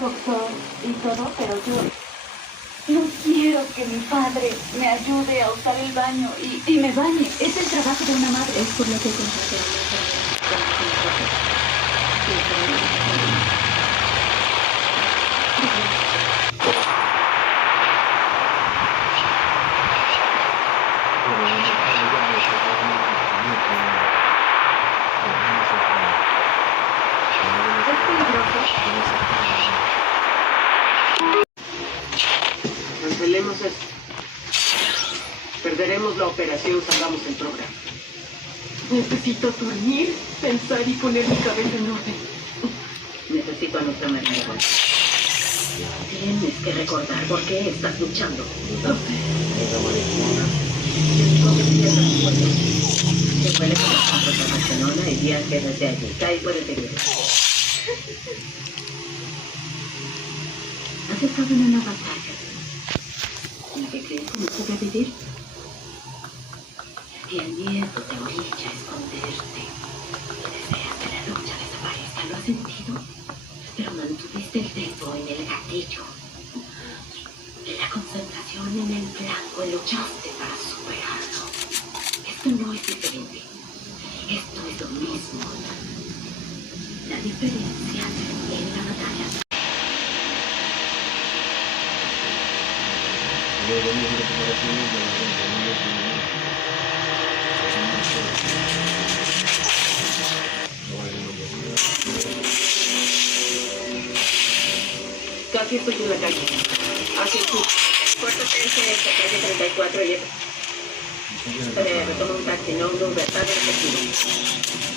doctor y todo, pero yo no quiero que mi padre me ayude a usar el baño y me bañe. Es el trabajo de una madre. Es por lo que contraté a una Cancelemos esto. Perderemos la operación, salgamos el programa. Necesito dormir, pensar y poner mi cabeza en orden. Necesito a nuestra marido. Tienes que recordar por qué estás luchando. No sé. Se puede con los campos a Barcelona y viaje desde allí. Ahí puedes seguir. Has estado en una batalla en la que crees que no sobrevivir. Y el miedo te orilla a esconderte. Y deseas que la lucha desaparezca. ¿Lo has sentido? Pero mantuviste el dedo en el gatillo. Y la concentración en el blanco y luchaste para superarlo. Esto no es diferente. Esto es lo mismo. La diferencia en la batalla. Casi estoy en la calle. Hacia el sur. Puerto TSS, calle 34 y... Retoma un taxi, no un Uber, está de efectivo.